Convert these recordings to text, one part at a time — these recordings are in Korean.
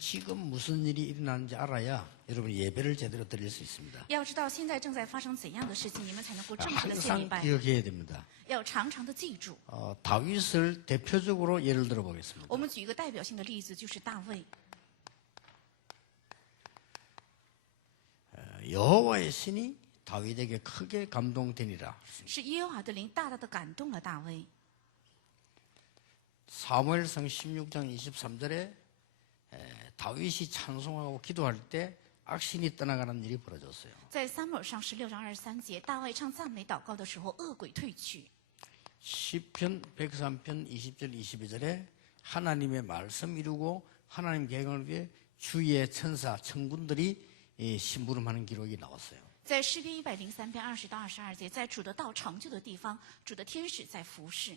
지금 무슨 일이 일어나는지 알아야 여러분 예배를 제대로 드릴 수 있습니다. 要知道现在正在发生怎样的事情，你们才能够正确的献礼 항상 拜。 기억해야 됩니다. 要常常的记住。 다윗을 대표적으로 예를 들어 보겠습니다. 我们举一个代表性的例子，就是大卫。 여호와의 신이 다윗에게 크게 감동되니라. 是耶和华的灵大大的感动了大卫。 사무엘상 16장 23절에 다윗이 찬송하고 기도할 때 악신이 떠나가는 일이 벌어졌어요. 在撒母耳上16章23节，大卫唱赞美祷告的时候，恶鬼退去。 시편 103편 20절 22절에 하나님의 말씀 이루고 하나님 계획을 위해 주의 천사 천군들이 심부름하는 기록이 나왔어요. 在诗篇103篇20到22节，在主的道成就的地方，主的天使在服侍。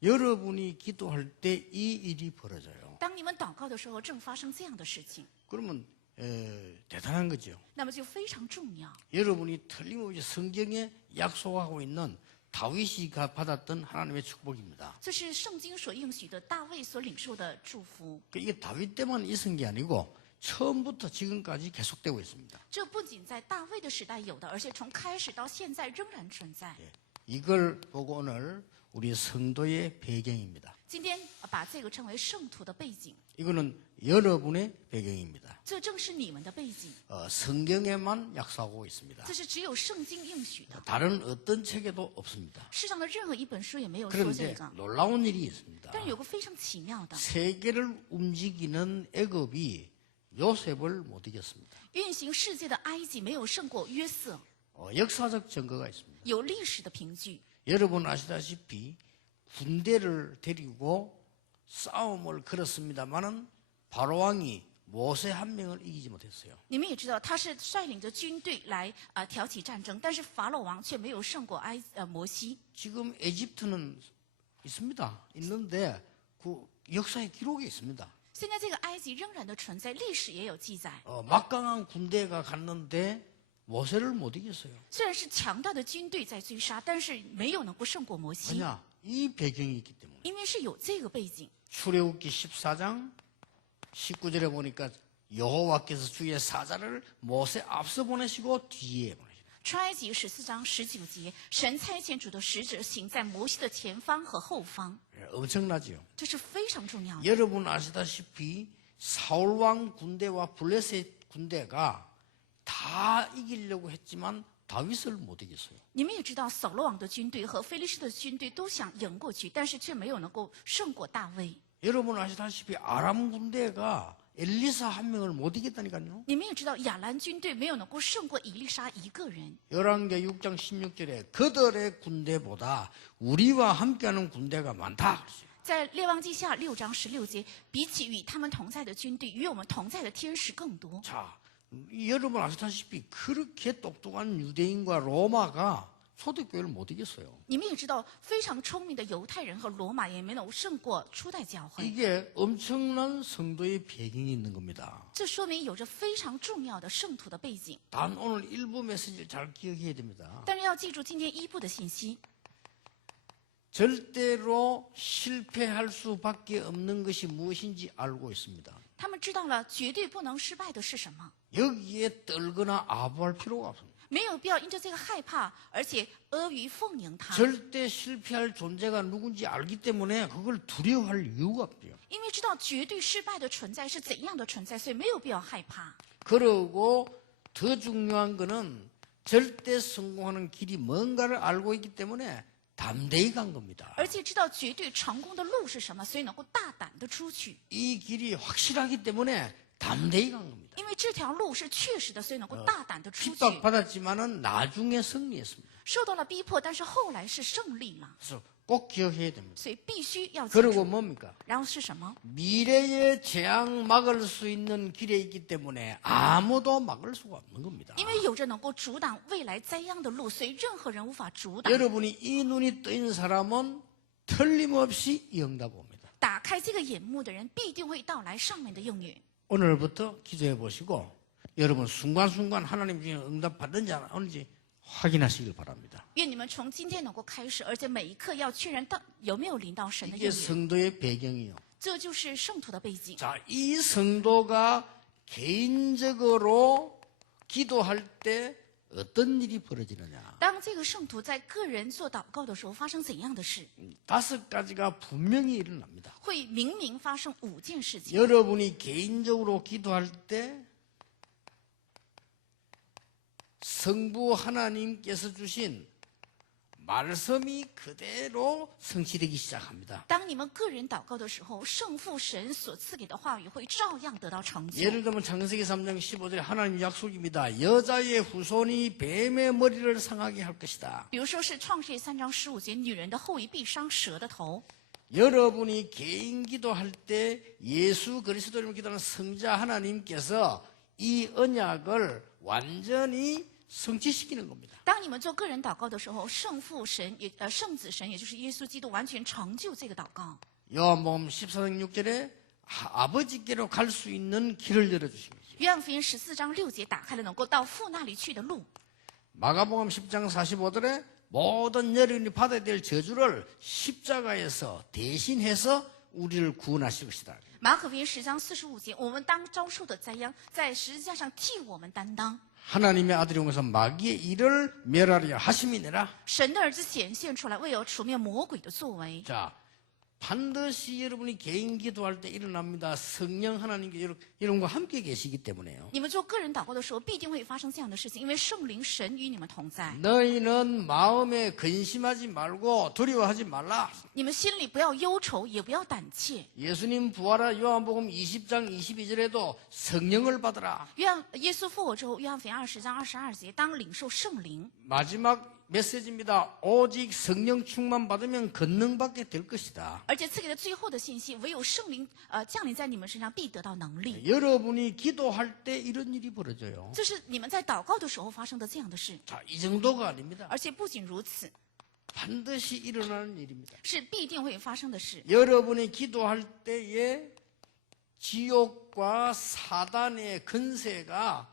여러분이 기도할 때 이 일이 벌어져요. 当你们祷告的时候，正发生这样的事情， 그러면 대단한 거죠. 那么就非常重要。 여러분이 틀림없이 성경에 약속하고 있는 다윗이 받았던 하나님의 축복입니다. 这是圣经所应许的大卫所领受的祝福。 이게 다윗 때만 있은 게 아니고 처음부터 지금까지 계속되고 있습니다. 这不仅在大卫的时代有的，而且从开始到现在仍然存在。 이걸 보고 오늘 우리 성도의 배경입니다. 今天把这个称为圣徒的背景， 이거는 여러분의 배경입니다. 这正是你们的背景， 성경에만 약속하고 있습니다. 这是只有圣经应许的， 다른 어떤 책에도 없습니다. 世上的任何一本书也没有说这 그런데 个。 놀라운 일이 있습니다. 但是有个非常奇妙的， 세계를 움직이는 애굽이 요셉을 못 이겼습니다. 运行世界的埃及没有胜过约瑟， 역사적 증거가 있습니다. 有历史的凭据。 여러분 아시다시피 군대를 데리고 싸움을 걸었습니다마는 바로 왕이 모세 한 명을 이기지 못했어요. 你们也知道，他是率领着军队来挑起战争，但是法老王却没有胜过摩西。 지금 에집트는 있습니다. 있는데 그 역사의 기록이 있습니다. 现在这个埃及仍然的存在，历史也有记载。 막강한 군대가 갔는데 모세를 못 이겼어요. 虽然是强大的军队在追杀，但是没有能够胜过摩西， 왜냐? 이 배경이 있기 때문에. 因为是有这个背景。 출애굽기 14장 19절에 보니까 여호와께서 주의 사자를 모세 앞서 보내시고 뒤에 보내시고. 出埃及14章19节，神差遣主的使者行在摩西的前方和后方， 엄청나지요. 这是非常重要的。 여러분 아시다시피 사울왕 군대와 블레셋 군대가 다 이기려고 했지만 다윗을 못 이겼어요. 你们也知道，扫罗王的军队和非利士的军队都想赢过去，但是却没有能够胜过大卫。 여러분 아시다시피 아람 군대가 엘리사 한 명을 못 이겼다니까요. 你们也知道，亚兰军队没有能够胜过以利沙一个人。 열왕기 6장 16절에 그들의 군대보다 우리와 함께하는 군대가 많다. 在列王记下6章16节，比起与他们同在的军队，与我们同在的天使更多。 자, 여러분 아시다시피 그렇게 똑똑한 유대인과 로마가 초대교회를 못 이겼어요. 你们也知道，非常聪明的犹太人和罗马也没能胜过初代教会。 이게 엄청난 성도의 배경이 있는 겁니다. 这说明有着非常重要的圣徒的背景。 단 오늘 일부 메시지를 잘 기억해야 됩니다. 但是要记住今天一部的信息， 절대로 실패할 수밖에 없는 것이 무엇인지 알고 있습니다. 他们知道了绝对不能失败的是什么， 여기에 떨거나 아부할 필요가 없습니다. 没有必要因着这个害怕，而且阿谀奉迎他。 절대 실패할 존재가 누군지 알기 때문에 그걸 두려워할 이유가 없죠. 因为知道绝对失败的存在是怎样的存在，所以没有必要害怕。 그리고 더 중요한 거는 절대 성공하는 길이 뭔가를 알고 있기 때문에 담대히 간 겁니다. 而且知道绝对成功的路是什么，所以能够大胆的出去。 이 길이 확실하기 때문에 담대히 간 겁니다. 因为这条路是确实的，所以能够大胆的出去。 핍박받았지만은 나중에 승리했습니다. 受到了逼迫，但是后来是胜利了， 그래서 꼭 기억해야 됩니다. 所以必须要记 그리고 住。 뭡니까? 然后是什么？ 미래의 재앙 막을 수 있는 길에 있기 때문에 아무도 막을 수가 없는 겁니다. 因为有着能够阻挡未来灾殃的路，所以任何人无法阻挡。 여러분이 이 눈이 뜨인 사람은 틀림없이 이 응답 옵니다. 打开这个眼目的人，必定会到来上面的应允。 오늘부터 기도해 보시고 여러분 순간순간 하나님 중에 응답 받는지 안 받는지 확인하시길 바랍니다. 愿你们从今天能够开始，而且每一刻要确认到有没有临到神的应 이게 允。 성도의 배경이요. 这就是圣徒的背景。 자, 이 성도가 개인적으로 기도할 때 어떤 일이 벌어지느냐? 当这个圣徒在个人做祷告的时候，发生怎样的事？ 5가지가 분명히 일어납니다. 会明明发生5件事情。 여러분이 개인적으로 기도할 때 성부 하나님께서 주신 말씀이 그대로 성취되기 시작합니다. 当你们个人祷告的时候，圣父神所赐给的话语会照样得到成就。 예를 들면 창세기 3장 15절에 하나님 약속입니다. 여자의 후손이 뱀의 머리를 상하게 할 것이다. 比如说是创世记3章15节，女人的后裔必伤蛇的头。 여러분이 개인 기도할 때 예수 그리스도 이름으로 기도하는 성자 하나님께서 이 언약을 완전히 성취시키는 겁니다. 当你们做个人祷告的时候，圣父神圣子神，也就是耶稣基督，完全成就这个祷告。 요한복음 14장 6절에 아버지께로 갈 수 있는 길을 열어주신 거죠. 约翰福音14章6节打开了能够到父那里去的路。 마가복음 10장 45절에 모든 여러분이 받아야 될 저주를 십자가에서 대신해서 우리를 구원하실 것이다. 马可福音10章45节，我们当遭受的灾殃，在十字架上替我们担当。 하나님의 아들이 오셔서 마귀의 일을 멸하려 하심이니라. 神的儿子显现出来，为了除灭魔鬼的作为。 자, 반드시 여러분이 개인 기도할 때 일어납니다. 성령 하나님께 여러분과 함께 계시기 때문에요. 你们做个人祷告的时候，必定会发生这样的事情，因为圣灵神与你们同在。 너희는 마음에 근심하지 말고 두려워하지 말라. 你们心里不要忧愁，也不要胆怯。 예수님 부활하 요한복음 20장 22절에도 성령을 받으라. 耶稣复活之后，约翰福音20章22节，当领受圣灵。 마지막 메시지입니다. 오직 성령 충만 받으면 권능받게 될 것이다. 而且赐给的最后的信息，唯有圣灵降临在你们身上，必得到能力。 여러분이 기도할 때 이런 일이 벌어져요. 这是你们在祷告的时候发生的这样的事。 자, 이 정도가 아닙니다. 而且不仅如此， 반드시 일어나는 일입니다. 是必定会发生的事。 여러분이 기도할 때에 지옥과 사단의 근세가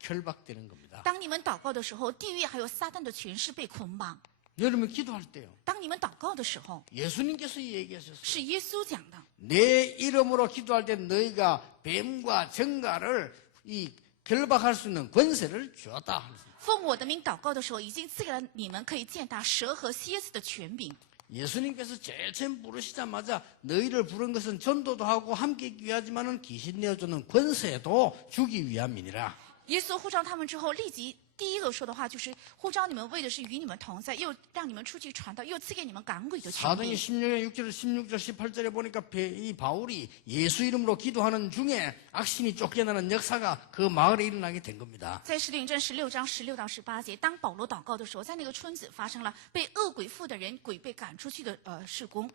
결박되는 겁니다. 当你们祷告的时候，地狱还有撒旦的权势被捆绑。 여러분 기도할 때요. 当你们祷告的时候， 예수님께서 얘기하셨어요. 是耶稣讲的。 내 이름으로 기도할 때 너희가 뱀과 정갈을 결박할 수 있는 권세를 주었다. 奉我的名祷告的时候，已经赐给了你们可以践踏蛇和蝎子的权柄。 예수님께서 제일 처음 부르시자마자 너희를 부른 것은 전도도 하고 함께 있기 위하지만은 귀신 내어주는 권세도 주기 위함이니라. 耶稣呼召他们之后，立即第一个说的话就是呼召你们，为的是与你们同在，又让你们出去传道，又赐给你们赶鬼的权 사도행 柄。 16장 16절 18절에 보니까 이 바울이 예수 이름으로 기도하는 중에 악신이 쫓겨나는 역사가 그 마을에 일어나게 된 겁니다. 在使徒行传16章16到18节，当保罗祷告的时候，在那个村子发生了被恶鬼附的人，鬼被赶出去的事工。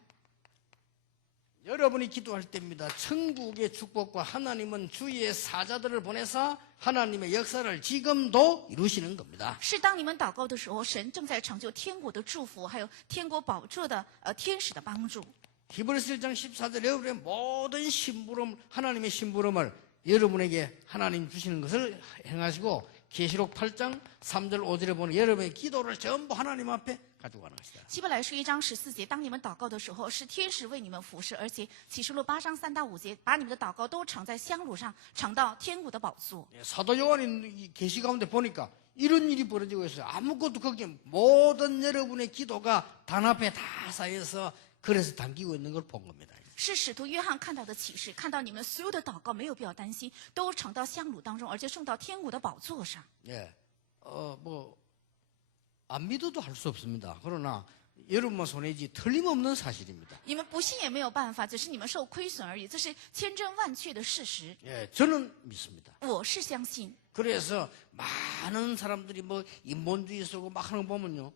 여러분이 기도할 때입니다. 천국의 축복과 하나님은 주의 사자들을 보내서 하나님의 역사를 지금도 이루시는 겁니다. 是当你们祷告的时候，神正在成就天国的祝福，还有天国宝座的天使的帮助。 히브리서 1장 14절 여러분의 모든 심부름 하나님의 심부름을 여러분에게 하나님 주시는 것을 행하시고 계시록 8장 3절 5절에 보면 여러분의 기도를 전부 하나님 앞에 가지고 가는 것이다. 希伯来书1章14节，当你们祷告的时候，是天使为你们服侍，而且启示录8章3到5节，把你们的祷告都盛在香炉上，盛到天国的宝座。 사도 요한이 계시 가운데 보니까 이런 일이 벌어지고 있어요. 아무것도 걱정 모든 여러분의 기도가 단합에 다 쌓여서 그래서 당기고 있는 걸 본 겁니다. 是使徒约翰看到的启示，看到你们所有的祷告没有必要担心，都盛到香炉当中，而且送到天国的宝座上。 예, 안 믿어도 할 수 없습니다. 그러나 여러분만 손해지 틀림없는 사실입니다. 你们不信也没有办法，只是你们受亏损而已，这是千真万确的事实。 예, 저는 믿습니다. 我是相信， 그래서 많은 사람들이 뭐 인본주의 쓰고 막 하는 거 보면요.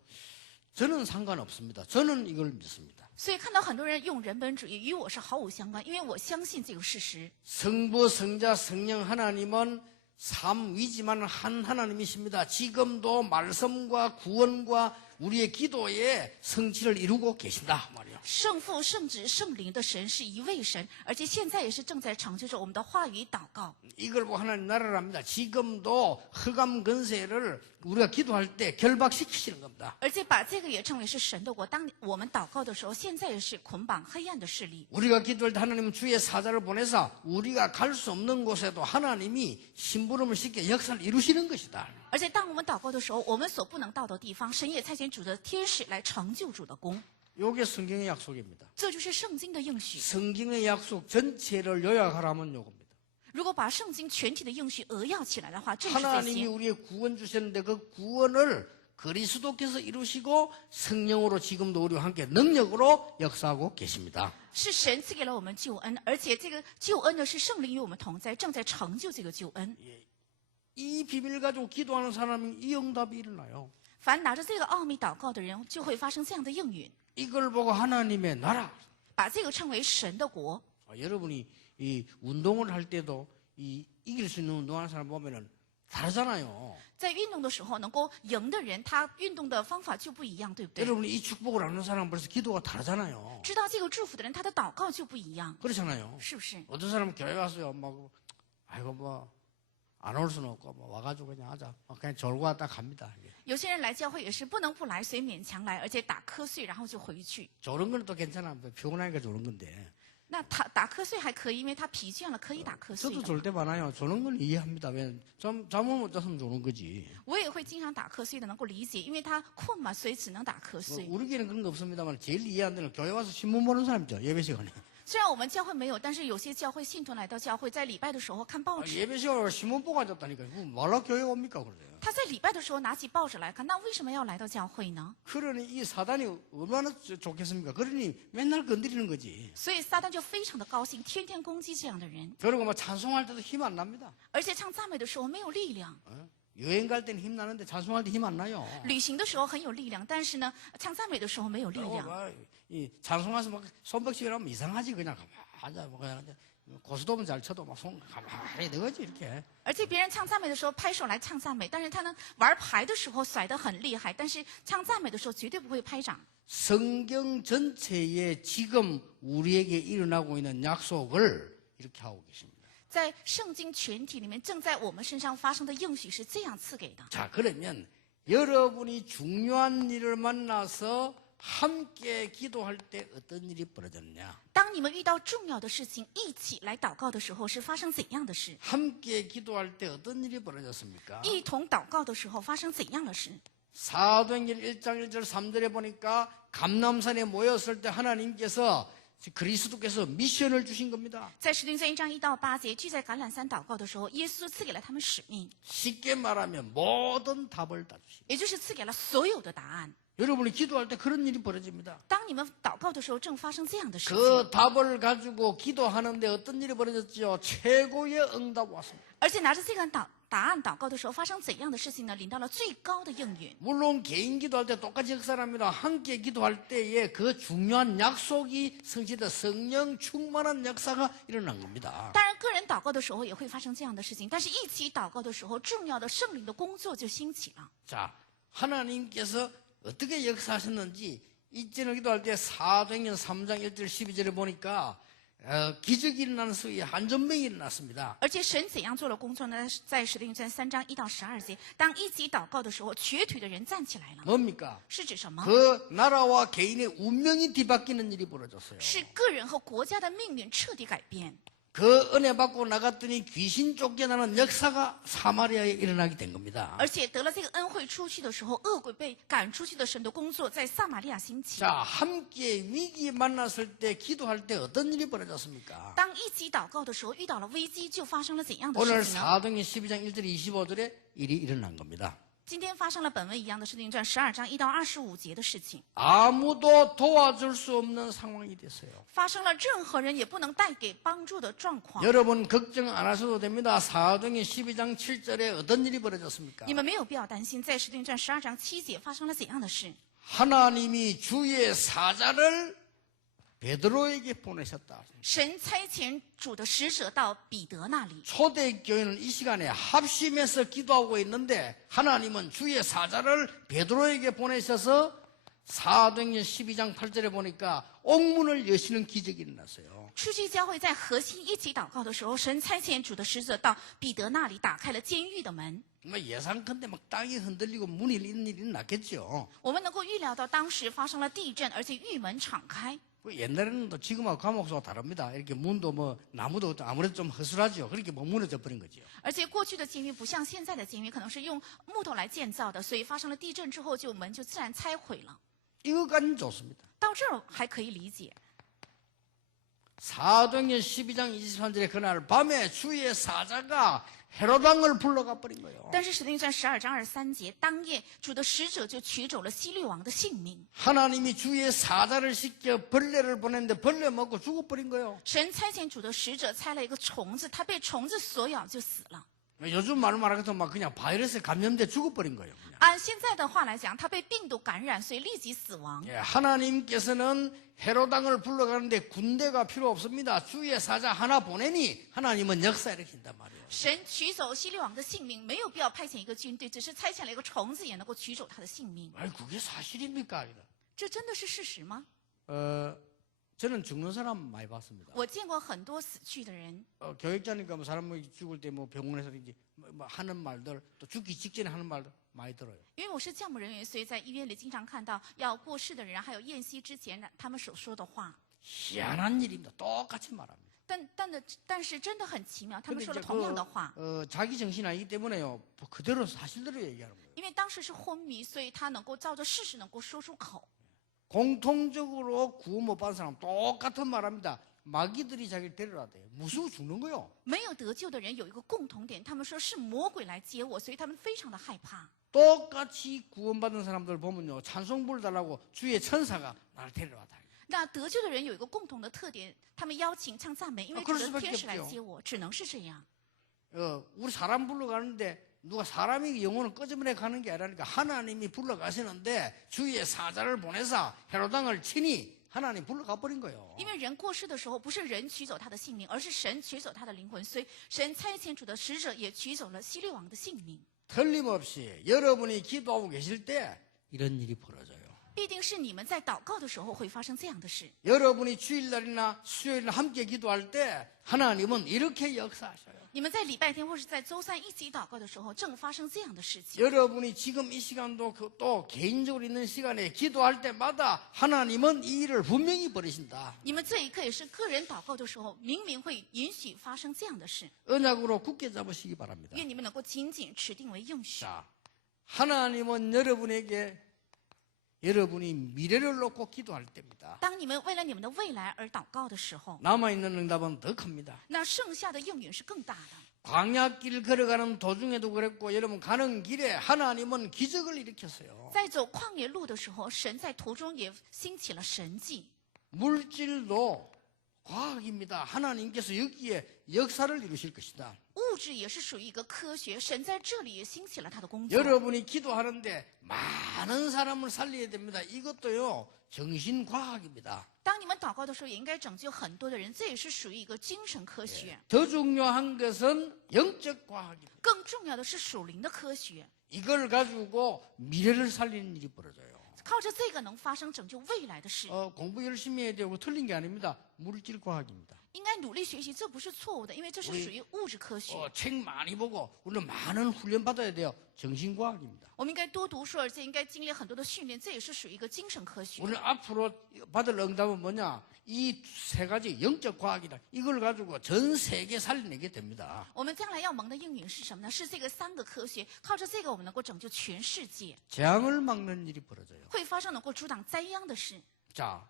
저는 상관없습니다. 저는 이걸 믿습니다. 所以看到很多人用人本主义，与我是毫无相关，因为我相信这个事实。 성부, 성자, 성령 하나님은 삼위지만 한 하나님이십니다. 지금도 말씀과 구원과 우리의 기도에 성취를 이루고 계신다 말이에요. 圣父、圣子、圣灵的神是一位神，而且现在也是正在成就着我们的话语祷告。 이걸 보고 하나님 나라랍니다. 지금도 흑암 권세를 우리가 기도할 때 결박시키시는 겁니다. 而且把这个也称为是神的国。当我们祷告的时候，现在也是捆绑黑暗的势力。 우리가 기도할 때 하나님은 주의 사자를 보내서 우리가 갈 수 없는 곳에도 하나님이 심부름을 시켜 역사를 이루시는 것이다. 而且当我们祷告的时候，我们所不能到的地方，神也差遣主的天使来成就主的功。 이게 성경의 약속입니다. 这就是圣经的应许。 성경의 약속 전체를 요약하라면 요겁니다. 如果把圣经全体的应许扼要起来的话，正是这 하나님이 些。 우리의 구원 주셨는데 그 구원을 그리스도께서 이루시고 성령으로 지금도 우리와 함께 능력으로 역사하고 계십니다. 是神赐给了我们救恩，而且这个救恩呢是圣灵与我们同在，正在成就这个救恩。 이 비밀 가지고 기도하는 사람은 이 응답이 일어나요. 凡拿着这个奥秘祷告的人，就会发生这样的应允， 이걸 보고 하나님의 나라. 把这个称为神的国。 여러분이 이 운동을 할 때도 이길 수 있는 운동하는 사람 보면은 다르잖아요. 在运动的时候，能够赢的人，他运动的方法就不一样，对不对？ 여러분이 이 축복을 아는 사람 벌써 기도가 다르잖아요. 知道这个祝福的人，他的祷告就不一样， 그렇잖아요. 是不是？ 어떤 사람은 교회 와서요, 아이고 안 올 수는 없고 와가지고 그냥 하자. 그냥 졸고 왔다 갑니다. 有些人来教会也是不能不来，所以勉强来，而且打瞌睡，然后就回去。 졸은 건 또 괜찮아. 피곤하니까 졸은 건데. 那他打瞌睡还可以，因为他疲倦了，可以打瞌睡 저도 的。 졸 때 많아요. 조는 건 이해합니다. 왜 잠을 못 잤으면 조는 거지. 我也会经常打瞌睡的，能够理解，因为他困嘛，所以只能打瞌睡。 우리 교회는 그런 거 없습니다만 제일 이해 안 되는 교회 와서 신문 보는 사람이죠. 예배 시간에. 虽然我们教会没有，但是有些教会信徒来到教会，在礼拜的时候看报纸。 예배 시간에 신문 보고 앉았다니까. 말라 교회 옵니까 그래요. 他在礼拜的时候拿起报纸来看，那为什么要来到教会呢？ 그러니 이 사단이 얼마나 좋겠습니까? 그러니 맨날 건드리는 거지. 所以撒旦就非常的高兴，天天攻击这样的人， 그리고 뭐 찬송할 때도 힘 안 납니다. 而且唱赞美的时候没有力量。 여행 갈 때는 힘 나는데 찬송할 때 힘 안 나요. 旅行的时候很有力量，但是呢，唱赞美的时候没有力 그리고 量。 막 이 찬송하면서 막 손뼉치기하면 이상하지 그냥 가만히 앉아 뭐 그냥 고스톱은 잘 쳐도 막 손 가만히 넣어지 이렇게. 而且别人唱赞美的时候拍手来唱赞美，但是他呢玩牌的时候甩得很厉害，但是唱赞美的时候绝对不会拍掌。 성경 전체에 지금 우리에게 일어나고 있는 약속을 이렇게 하고 계십니다. 在圣经全体里面，正在我们身上发生的应许是这样赐给的。 자, 그러면 여러분이 중요한 일을 만나서 함께 기도할 때 어떤 일이 벌어졌냐? 当你们遇到重要的事情，一起来祷告的时候，是发生怎样的事？ 함께 기도할 때 어떤 일이 벌어졌습니까? 一同祷告的时候，发生怎样的事？ 사도행전 1장 1절 3절에 보니까 감람산에 모였을 때 하나님께서 그리스도께서 미션을 주신 겁니다. 在使徒行传1章1到8节，聚在橄榄山祷告的时候，耶稣赐给了他们使命， 쉽게 말하면 모든 답을 다 주신. 也就是赐给了所有的答案。 여러분이 기도할 때 그런 일이 벌어집니다. 当你们祷告的时候，正发生这样的事情。 그 답을 가지고 기도하는데 어떤 일이 벌어졌지요? 최고의 응답 왔습니다. 而且拿着这个答案祷告的时候，发生怎样的事情呢？领到了最高的应允。 물론 개인 기도할 때 똑같이 역사합니다. 함께 기도할 때에 그 중요한 약속이 성취돼 성령 충만한 역사가 일어난 겁니다. 当然，个人祷告的时候也会发生这样的事情，但是一起祷告的时候，重要的圣灵的工作就兴起了。 자, 하나님께서 어떻게 역사하셨는지 이전에 기도할 때 사도행전 3장 1절 12절에 보니까 기적이 일어나는 수에 한전병이 일어났습니다. 而且神怎样做了工作呢？在使徒行传3章1到12节，当一起祷告的时候，瘸腿的人站起来了。 뭡니까? 是指什么？ 그 나라와 개인의 운명이 뒤바뀌는 일이 벌어졌어요. 是个人和国家的命运彻底改变。 그 은혜 받고 나갔더니 귀신 쫓겨나는 역사가 사마리아에 일어나게 된 겁니다. 而且得了这个恩惠出去的时候，恶鬼被赶出去的神的工作在撒玛利亚兴起。 자, 함께 위기 만났을 때 기도할 때 어떤 일이 벌어졌습니까? 当一起祷告的时候，遇到了危机，就发生了怎样的 오늘 事情呢？ 사도행전 12장 1절 25절에 일이 일어난 겁니다. 今天发生了本文一样的使徒行传12章1到25节的事情， 아무도 도와줄 수 없는 상황이 됐어요. 发生了任何人也不能带给帮助的状况。 여러분 걱정 안 하셔도 됩니다. 사도행전 12장 7절에 어떤 일이 벌어졌습니까? 你们没有必要担心，在使徒行传12章7节发生了怎样的事？ 하나님이 주의 사자를 베드로에게 보내셨다. 神差遣主的使者到彼得那里。 초대교회는 이 시간에 합심해서 기도하고 있는데 하나님은 주의 사자를 베드로에게 보내셔서 사도행전 12장 8절에 보니까 옥문을 여시는 기적이 일어났어요. 初期教会在核心一起祷告的时候，神差遣主的使者到彼得那里，打开了监狱的门。뭐 예상컨대 막 땅이 흔들리고 문이 있는 일이 났겠죠. 我们能够预料到当时发生了地震，而且狱门敞开。 옛날에는 또 지금하고 감옥소가 다릅니다. 이렇게 문도 뭐 나무도 아무래도 좀 허술하죠. 그렇게 뭐 무너져 버린 거죠. 而且过去的监狱不像现在的监狱，可能是用木头来建造的，所以发生了地震之后，门就自然拆毁了。 이것까지는 좋습니다. 到这儿还可以理解。 사도행전 12장 23절에 그날 밤에 주의 사자가 헤롯왕을 불러가 버린 거예요. 但是使徒行传12章23节，当夜主的使者就取走了希律王的性命。 하나님이 주의 사자를 시켜 벌레를 보냈는데 벌레 먹고 죽어버린 거예요. 神差遣主的使者猜了一个虫子，他被虫子所咬就死了。 요즘 말로 말하면 막 그냥 바이러스에 감염돼 죽어버린 거예요. 그냥. 按现在的话来讲，他被病毒感染，所以立即死亡。 예, 하나님께서는 헤롯왕을 불러가는데 군대가 필요 없습니다. 주의 사자 하나 보내니 하나님은 역사 일으킨단 말이에요. 神取走希律王的性命，没有必要派遣一个军队，只是差遣了一个虫子也能够取走他的性命。 아니 그게 사실입니까? 这真的是事实吗？ 저는 죽는 사람 많이 봤습니다. 我见过很多死去的人， 교육자니까 뭐 사람이 죽을 때 뭐 병원에서 이제 뭐 하는 말들 또 죽기 직전에 하는 말들 많이 들어요. 因为我是教牧人员，所以在医院里经常看到要过世的人，还有宴席之前他们所说的话。 희한한 일입니다. 똑같이 말합니다. 但是真的很奇妙，他们 근데 说了 이제 同样的话。 자기 정신이 아니기 때문에요. 그대로 사실대로 얘기하는 거예요. 因为当时是昏迷，所以他能够照着事实能够说出口。 공통적으로 구원 못 받은 사람 똑같은 말합니다. 마귀들이 자기를 데려라대요. 무서워 죽는 거요. 没有得救的人有一个共同点，他们说是魔鬼来接我，所以他们非常的害怕。 똑같이 구원받은 사람들 보면요. 찬송 부르달라고 주의 천사가 나를 데려와다. 那得救的人有一个共同的特点，他们邀请唱赞美，因为主的天使来接我，只能是这样。 우리 사람 불러가는데 누가 사람이 영혼을 끄집어내 가는 게 아니라 하나님이 불러가시는데 주의 사자를 보내사 헤롯왕을 치니 하나님 불러가 버린 거예요. 因为人过世的时候，不是人取走他的性命，而是神取走他的灵魂，所以神差遣主的使者也取走了希律王的性命。 틀림없이 여러분이 기도하고 계실 때 이런 일이 벌어져요. 必定是你们在祷告的时候会发生这样的事。 여러분이 주일날이나 수요일날 함께 기도할 때 하나님은 이렇게 역사하셔요. 你们在礼拜天或是在周三一起祷告的时候，正发生这样的事情。 여러분이 지금 이 시간도 또 개인적으로 있는 시간에 기도할 때마다 하나님은 이 일을 분명히 버리신다. 你们这一刻也是个人祷告的时候，明明会允许发生这样的事。 언약으로 굳게 잡으시기 바랍니다. 愿你们能够紧紧持定为应许。 자, 하나님은 여러분에게 여러분이 미래를 놓고 기도할 때입니다. 当你们为了你们的未来而祷告的时候， 남아있는 응답은 더 큽니다. 那剩下的应允是更大的。 광야길 걸어가는 도중에도 그랬고 여러분 가는 길에 하나님은 기적을 일으켰어요. 在走旷野路的时候，神在途中也兴起了神迹。 물질도 과학입니다. 하나님께서 여기에 역사를 이루실 것이다. 物质也是属于一个科学，神在这里也兴起了他的工作。 여러분이 기도하는데 많은 사람을 살려야 됩니다. 이것도요 정신과학입니다. 当你们祷告的时候，也应该拯救很多的人，这也是属于一个精神科学。 더 중요한 것은 영적 과학입니다. 更重要的是属灵的科学， 이걸 가지고 미래를 살리는 일이 벌어져요. 靠着这个能发生拯救未来的事。 공부 열심히 해야 되고 틀린 게 아닙니다. 물질 과학입니다. 应该努力学习，这不是错误的，因为这是属于物质科学。 책 많이 보고 우리는 많은 훈련 받아야 돼요. 정신과학입니다. 我们应该多读书，而且应该经历很多的训练，这也是属于一个精神科学。 우리는 앞으로 받을 응답은 뭐냐? 이 세 가지 영적 과학이다. 이걸 가지고 전 세계 살려내게 됩니다. 我们将来要蒙的应允是什么呢？是这个三个科学，靠着这个我们能够拯救全世界， 재앙을 막는 일이 벌어져요. 会发生能够阻挡灾殃的事。 자,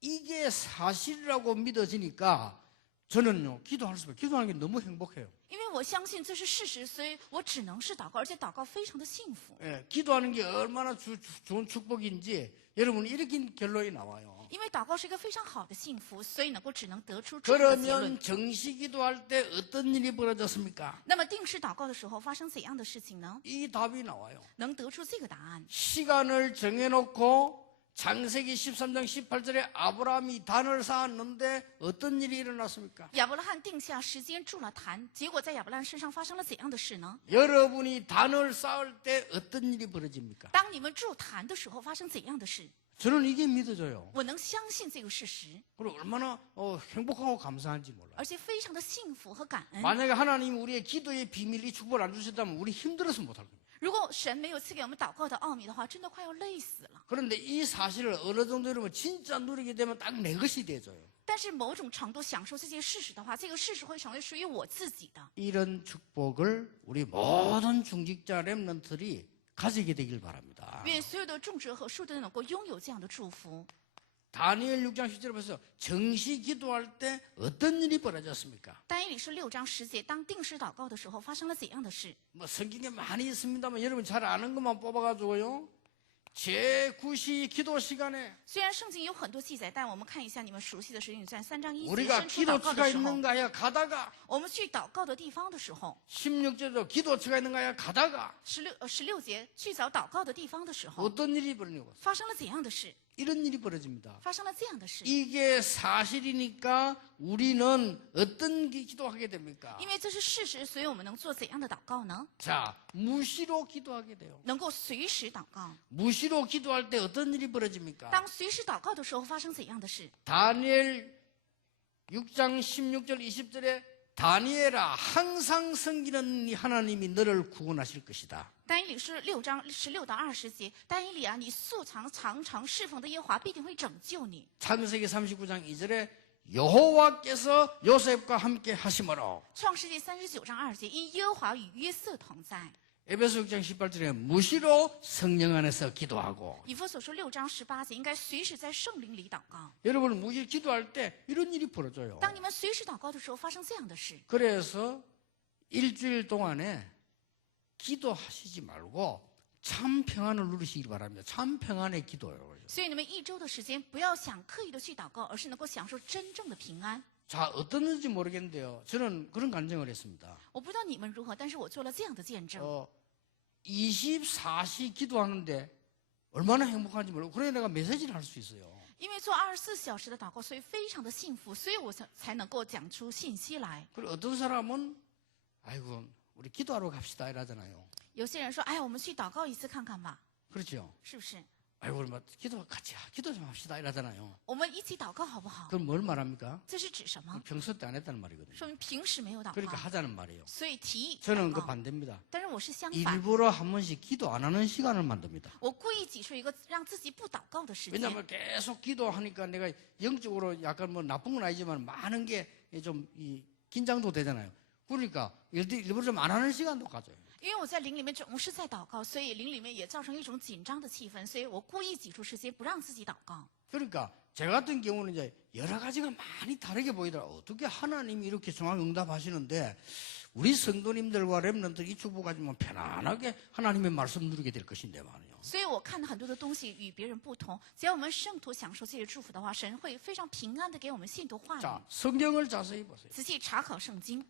이게 사실이라고 믿어지니까 저는요 기도할 수밖에 기도하는 게 너무 행복해요. 因为我相信这是事实，所以我只能是祷告，而且祷告非常的幸福。 예, 기도하는 게 얼마나 좋은 축복인지 여러분 이렇게 결론이 나와요. 因为祷告是一个非常好的幸福，所以能够只能得出这样的结论。 그러면 정시 기도할 때 어떤 일이 벌어졌습니까? 那么定时祷告的时候发生怎样的事情呢？ 이 답이 나와요. 能得出这个答案。 시간을 정해놓고 창세기 13장 18절에 아브라함이 단을 쌓았는데 어떤 일이 일어났습니까? 亚伯拉罕定下时间筑了坛，结果在亚伯拉罕身上发生了怎样的事呢？ 여러분이 단을 쌓을 때 어떤 일이 벌어집니까? 当你们筑坛的时候发生怎样的事？ 저는 이게 믿어져요. 我能相信这个事实， 그리고 얼마나 행복하고 감사한지 몰라요. 而且非常的幸福和感恩。 만약에 하나님이 우리의 기도의 비밀, 이 축복을 안 주셨다면 우리 힘들어서 못할 겁니다. 如果神没有赐给我们祷告的奥秘的话，真的快要累死了。 그런데 이 사실을 어느 정도 여러분 진짜 누리게 되면 딱 내 것이 돼져요. 但是某种程度享受这些事实的话，这个事实会成为属于我自己的。 이런 축복을 우리 모든 중직자 렘넌트들이 가지게 되길 바랍니다. 愿所有的种植和树都能够拥有这样的祝福。 다니엘 6장 10절에 보세요. 정시 기도할 때 어떤 일이 벌어졌습니까? 但以理是6章10节，当定时祷告的时候，发生了怎样的事？ 뭐 성경에 많이 있습니다만 여러분 잘 아는 것만 뽑아가지고요. 제9시 기도 시간에 虽然圣经有很多记载，但我们看一下你们熟悉的使徒行传3章1节， 우리가 伸出祷告 기도처가 的时候， 있는가야 가다가 我们去祷告的地方的时候， 16절도 기도처가 있는가야 가다가 16节去找祷告的地方的时候， 어떤 일이 벌어지고 发生了怎样的事？ 이런 일이 벌어집니다. 发生了这样的事， 이게 사실이니까 우리는 어떤 기도하게 됩니까? 因为这是事实，所以我们能做怎样的祷告呢？ 자, 무시로 기도하게 돼요. 能够随时祷告。 무시로 기도할 때 어떤 일이 벌어집니까? 当随时祷告的时候，发生怎样的事？ 다니엘 6장 16절 20절에 다니엘아 항상 섬기는 하나님이 너를 구원하실 것이다. 但以理是6章16到20节，但以理啊，你素常侍奉的耶和华必定会拯救你。 창세기 39장 2절에 여호와께서 요셉과 함께 하심으로 创世纪39章2节，因耶和华与约瑟同在。 에베소 6장 18절에 무시로 성령 안에서 기도하고 以弗所书6章18节，应该随时在圣灵里祷告。 여러분 무시 기도할 때 이런 일이 벌어져요. 当你们随时祷告的时候，发生这样的事。 그래서 일주일 동안에 기도하시지 말고 참 평안을 누리시기 바랍니다. 참 평안의 기도요. 所以你们一周的时间，不要想刻意的去祷告，而是能够享受真正的平安。 자, 어떻는지 모르겠는데요. 저는 그런 간증을 했습니다. 我不知道你们如何，但是我做了这样的见证。 24시 기도하는데 얼마나 행복한지 모르고 그래 내가 메시지를 할 수 있어요. 因为做24小时的祷告，所以非常的幸福，所以我才能够讲出信息来。 그리고 어떤 사람은 아이고 우리 기도하러 갑시다 이러잖아요. 有些人说：“哎呀，我们去祷告一次看看吧， 그렇죠? 是不是？ 아이고 우리 기도 같이 기도 좀 합시다 이러잖아요. 我们一起祷告好不好？” 그럼 뭘 말합니까? 这是指什么？ 평소 때 안 했다는 말이거든요. 说明平时没有祷 그러니까 告， 하자는 말이에요. 所以提议 저는 祷 그 告。 반대입니다. 但是我是相反， 일부러 한 번씩 기도 안 하는 시간을 만듭니다. 我故意挤出一个让自己不祷告的时间。 왜냐하면 계속 기도하니까 내가 영적으로 약간 뭐 나쁜 건 아니지만 많은 게 좀 긴장도 되잖아요. 그러니까 일부러 좀 안 하는 시간도 가져요. 因为我在灵里面总是在祷告，所以灵里面也造成一种紧张的气氛，所以我故意挤出时间不让自己祷告。 그러니까 제 같은 경우는 이제 여러 가지가 많이 다르게 보이더라고요. 어떻게 하나님이 이렇게 정확히 응답하시는데 우리 성도님들과 렘넌트 이 축복 가지면 편안하게 하나님의 말씀 누리게 될 것인데 말이요. 所以我看很多的东西与别人不同。只要我们圣徒享受这些祝福的话，神会非常平安的给我们信徒话语。 자, 성경을 자세히 보세요. 仔细查考圣经。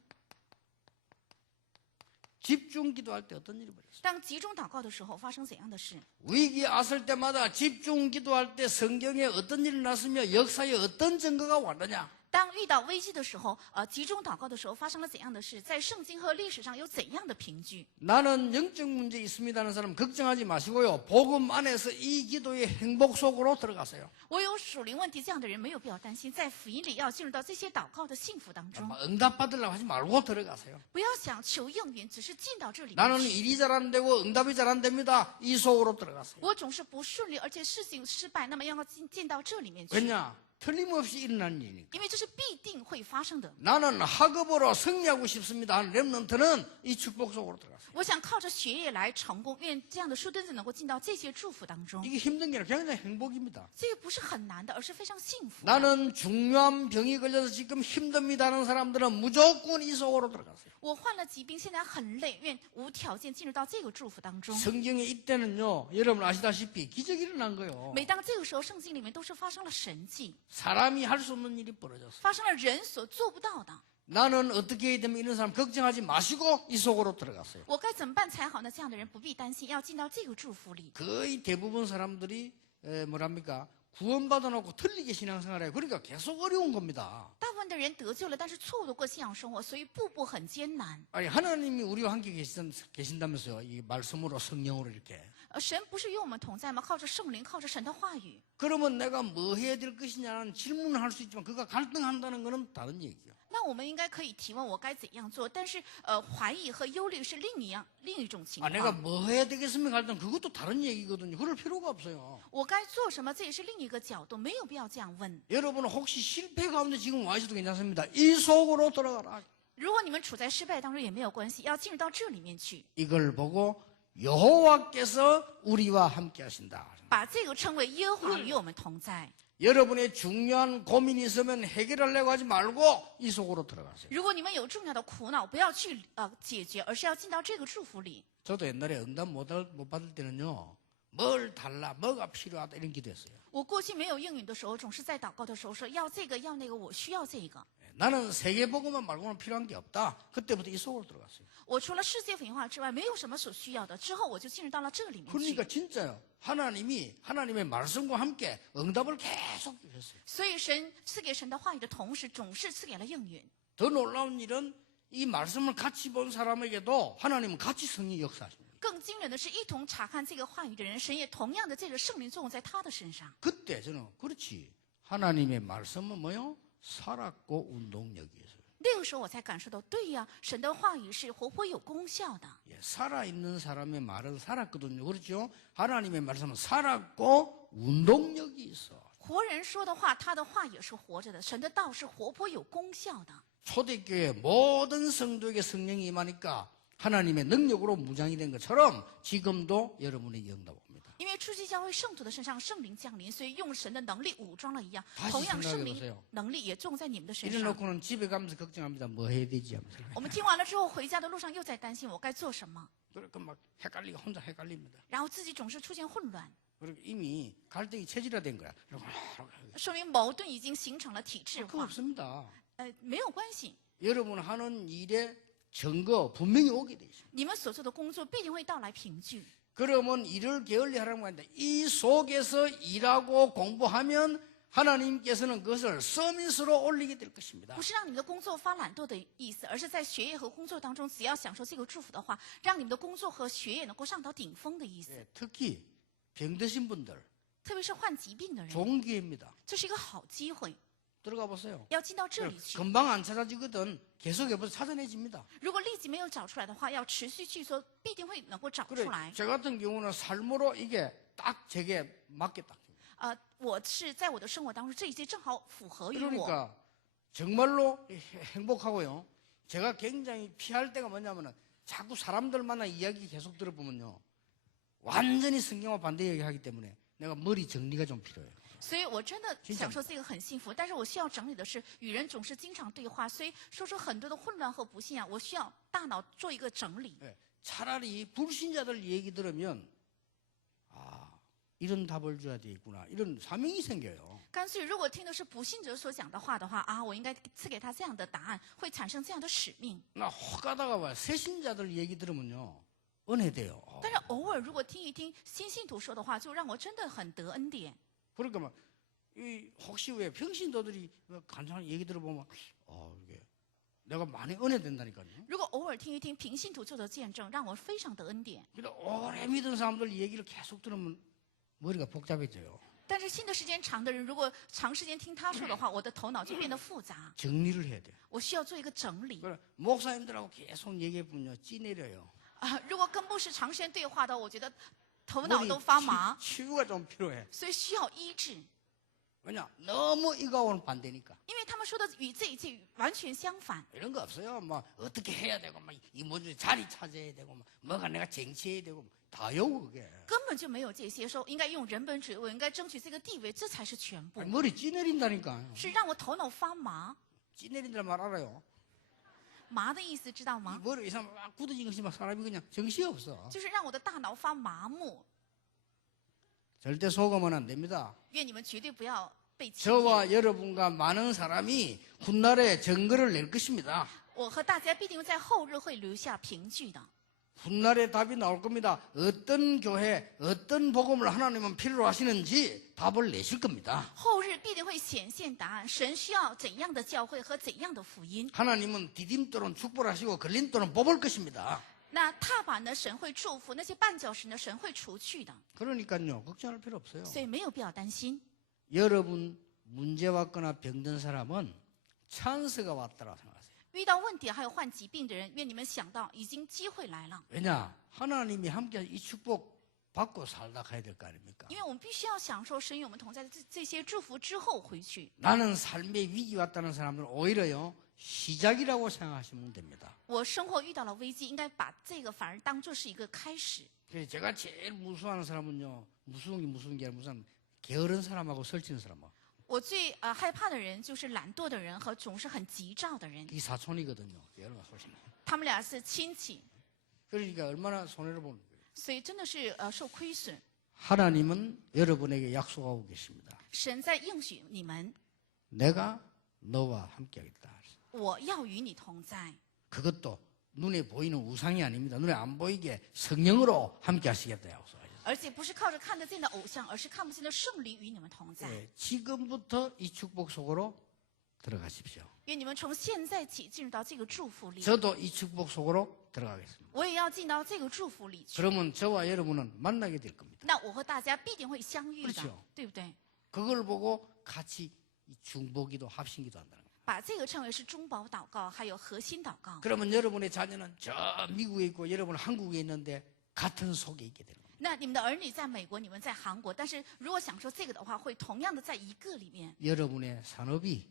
집중 기도할 때 어떤 일이 벌어졌어요? 当集中祷告的时候，发生怎样的事？ 위기 왔을 때마다 집중 기도할 때 성경에 어떤 일이 났으며 역사에 어떤 증거가 왔느냐? 当遇到危机的时候，集中祷告的时候，发生了怎样的事？在圣经和历史上有怎样的凭据？ 나는 영적 문제 있습니다 하는 사람 걱정하지 마시고요. 복음 안에서 이 기도의 행복 속으로 들어가세요. 我有属灵问题，这样的人没有必要担心，在福音里要进入到这些祷告的幸福当中， 응답 받으려고 하지 말고 들어가세요. 不要想求应允，只是进到这里面 나는 去。 일이 잘 안 되고 응답이 잘 안 됩니다. 이 속으로 들어가세요. 我总是不顺利，而且事情失败，那么要进到这里面去， 왜냐? 틀림없이 일어난 일이니까. 因为这是必定会发生的。 나는 학업으로 승리하고 싶습니다 하는 렘넌트는 이 축복 속으로 들어가세요. 我想靠着学业来成功，愿这样的书墩子能够进到这些祝福当中。 이게 힘든 게 아니라 굉장히 행복입니다. 这个不是很难的，而是非常幸福的。 나는 중요한 병이 걸려서 지금 힘듭니다 하는 사람들은 무조건 이 속으로 들어가세요. 我患了疾病，现在很累，愿无条件进入到这个祝福当中。 성경에 이때는요, 여러분 아시다시피 기적이 일어난 거예요. 每当这个时候，圣经里面都是发生了神迹， 사람이 할 수 없는 일이 벌어졌어요. 发生了人所做不到的。 나는 어떻게 해야 되면 이런 사람 걱정하지 마시고 이 속으로 들어갔어요. 我该怎么办才好呢？这样的人不必担心，要进到这个祝福里。 거의 대부분 사람들이 뭐랍니까? 구원받아 놓고 틀리게 신앙생활해요. 그러니까 계속 어려운 겁니다. 大部分的人得救了，但是错误的过信仰生活，所以步步很艰难。 아니 하나님이 우리와 함께 계신다면서요. 이 말씀으로 성령으로 이렇게. 神不是与我们同在吗？靠着圣灵，靠着神的话语。 그러면 내가 뭐 해야 될 것이냐는 질문을 할 수 있지만 그가 갈등한다는 것은 다른 얘기죠. 那我们应该可以提问我该怎样做，但是怀疑和忧虑是另一种情 아, 내가 况。 뭐 해야 되겠습니까? 할 때는 그것도 다른 얘기거든요. 그럴 필요가 없어요. 我该做什么，这也是另一个角度，没有必要这样问。 여러분은 혹시 실패 가운데 지금 와 있어도 괜찮습니다. 이 속으로 돌아가라. 如果你们处在失败当中也没有关系，要进入到这里面去， 이걸 보고 여호와께서 우리와 함께 하신다. 把这个称为耶和华与我们同在。 여러분의 중요한 고민이 있으면 해결하려고 하지 말고 이 속으로 들어가세요. 如果你们有重要的苦恼，不要去解决，而是要进到这个祝福里。 저도 옛날에 응답 못 받을 때는요. 뭘 달라, 뭐가 필요하다 이런 기도했어요. 我过去没有应允的时候，总是在祷告的时候说要这个要那个，我需要这个。 나는 세계복음만 말고는 필요한 게 없다. 그때부터 이 속으로 들어갔어요. 我除了世界福音化之外，没有什么所需要的。之后我就进入到了这里面去。 그러니까 진짜요. 하나님이 하나님의 말씀과 함께 응답을 계속 주셨어요. 所以神赐给神的话语的同时，总是赐给了应允。 더 놀라운 일은 이 말씀을 같이 본 사람에게도 하나님은 같이 성령 역사하십니다. 更惊人的是，一同查看这个话语的人，神也同样的借着圣灵作用在他的身上。 그때 저는 그렇지. 하나님의 말씀은 뭐요? 살았고 운동력이 있어요. 那个时候我才感受到，对呀，神的话语是活泼有功效的。 예, 살아있는 사람의 말은 살았거든요. 그렇죠? 하나님의 말씀은 살았고 운동력이 있어. 活人说的话，他的话也是活着的。神的道是活泼有功效的。 초대교회 모든 성도에게 성령이 임하니까 하나님의 능력으로 무장이 된 것처럼 지금도 여러분에게 응답 옵니다. 因为初期教会圣徒的身上圣灵降临，所以用神的能力武装了一样。 다시 同样，圣 생각해보세요 灵能力也种在你们的身上。 이래놓고는 집에 가면서 걱정합니다. 뭐 해야 되지 하면서. 我们听完了之后，回家的路上又在担心我该做什么， 그러니까 막 헷갈리고 혼자 헷갈립니다. 然后自己总是出现混乱， 그리고 이미 갈등이 체질화된 거야. 说明矛盾已经形成了体制 그거 化。 없습니다. 没有关系， 여러분 하는 일에 증거 분명히 오게 돼 있어요. 你们所做的工作必定会到来凭据。 그러면 일을 게을리하라는 건데 이 속에서 일하고 공부하면 하나님께서는 그것을 서밋으로 올리게 될 것입니다. 不是让你们的工作发懒惰的意思，而是在学业和工作当中，只要享受这个祝福的话，让你们的工作和学业能够上到顶峰的意思。 예, 특히 병드신 분들 特别是患疾病的人， 좋은 기회입니다. 这是一个好机会， 들어가 보세요. 要进到这里去。 금방 안 찾아지거든 계속 해봐서 찾아내집니다. 如果立即没有找出来的话，要持续去做，必定会能够找 그래, 出来。 저 같은 경우는 삶으로 이게 딱 제게 맞겠다. 我是在我的生活当中，这一些正好符合于我。 그러니까 정말로 행복하고요. 제가 굉장히 피할 때가 뭐냐면은 자꾸 사람들 만나 이야기 계속 들어보면요. 완전히 성경과 반대 얘기하기 때문에 내가 머리 정리가 좀 필요해요. 所以我真的享受这个很幸福，但是我需要整理的是，与人总是经常对话，所以说出很多的混乱和不信啊，我需要大脑做一个整理。 예, 차라리 불신자들 얘기 들으면 아 이런 답을 줘야 되겠구나 이런 사명이 생겨요. 干脆，如果听的是不信者所讲的话的话啊，我应该赐给他这样的答案，会产生这样的使命。 나 혹 가다가 와 새신자들 얘기 들으면요 은혜돼요. 但是偶尔如果听一听新信徒说的话，就让我真的很得恩典。 그러니까 막 이 혹시 왜 평신도들이 간단한 얘기 들어보면 이게 내가 많이 은혜된다니까요. 如果偶尔听一听平信徒做的见证，让我非常得恩典。 근데 오래 믿은 사람들 얘기를 계속 들으면 머리가 복잡해져요. 但是信的时间长的人，如果长时间听他说的话，我的头脑就变得复杂， 정리를 해야 돼요. 我需要做一个整理。 그래, 목사님들하고 계속 얘기해 보면요 찌내려요. 如果跟牧师长时间对话的，我觉得头脑都发麻， 치유가 좀 필요해. 所以需要医治。 왜냐 너무 이거하고는 반대니까. 因为他们说的与这一切完全相反。 이런 거 없어요. 뭐 어떻게 해야 되고 막 이모주 자리 찾아야 되고 뭐가 내가 쟁취해야 되고 다요 그게. 根本就没有这些说应该用人本主义，我应该争取这个地位，这才是全部。 아니, 머리 찌내린다니까. 是让我头脑发麻， 찌내린다는 말 알아요? 麻的意思知道 이 吗？ 머리 이상 막 굳어진 것이 막 사람이 그냥 정신이 없어. 就是让我的大脑发麻木。 절대 속으면 안 됩니다. 愿你们绝对不要被欺骗。 저와 여러분과 많은 사람이 훗날에 증거를 낼 것입니다. 我和大家必定在后日会留下凭据的。 훗날에 답이 나올 겁니다. 어떤 교회, 어떤 복음을 하나님은 필요로 하시는지 답을 내실 겁니다. 后日必定会显现答案，神需要怎样的教会和怎样的福音。 하나님은 디딤돌은 축복하시고 걸림돌은 뽑을 것입니다. 那踏板呢，神会祝福；那些绊脚石呢，神会除去的。 그러니까요, 걱정할 필요 없어요. 所以没有必要担心。 여러분 문제 왔거나 병든 사람은 찬스가 왔다고 생각하세요. 遇到问题还有患疾病的人，愿你们想到已经机会来了， 왜냐? 하나님이 함께 이 축복 받고 살다 가야 될 거 아닙니까? 因为我们必须要享受神与我们同在的这些祝福之后回去。 나는 삶의 위기 왔다는 사람들은 오히려요, 시작이라고 생각하시면 됩니다. 我生活遇到了危机，应该把这个反而当作是一个开始。 그래서 제가 제일 무서워하는 사람은요, 무서운 게 아니라 무슨 게으른 사람하고 설치는 사람하고 我最害怕的人就是懒惰的人和总是很急躁的人， 이 사촌이거든요. 게으른 소신. 他们俩是亲戚， 그러니까 얼마나 손해를 보는 거예요. 所以真的是受亏损。 하나님은 여러분에게 약속하고 계십니다. 神在应许你们， 내가 너와 함께하겠다. 我要与你同在。 그것도 눈에 보이는 우상이 아닙니다. 눈에 안 보이게 성령으로 함께하시겠다 약속하셨어요. 而且不是靠着看得见的偶像，而是看不见的圣灵与你们同在。 네, 지금부터 이 축복 속으로 들어가십시오. 愿你们从现在起进入到这个祝福里， 저도 이 축복 속으로 들어가겠습니다. 我也要进到这个祝福里去。 그러면 저와 여러분은 만나게 될 겁니다. 那我和大家必定会相遇的 그렇죠 ，对不对？ 그걸 보고 같이 이 중보기도 합심기도 한다는 거예요. 把这个称为是中保祷告，还有核心祷告。 그러면 여러분의 자녀는 저 미국에 있고 여러분은 한국에 있는데 같은 속에 있게 되는 거예요. 那你们的儿女在美国，你们在韩国，但是如果享受这个的话，会同样的在一个里面。 여러분의 산업이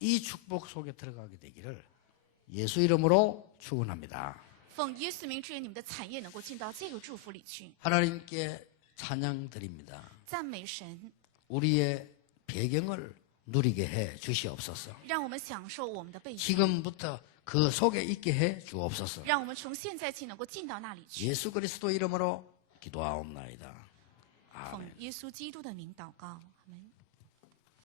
이 축복 속에 들어가게 되기를 예수 이름으로 축원합니다. 奉耶稣名祝愿你们的产业能够进到这个祝福里去。 하나님께 찬양 드립니다. 赞美神， 우리의 배경을 누리게 해 주시옵소서. 让我们享受我们的背景， 지금부터 그 속에 있게 해 주옵소서. 让我们从现在起能够进到那里去。 예수 그리스도 이름으로 기도하옵나이다. 奉 아멘. 耶稣基督的名祷告，阿门。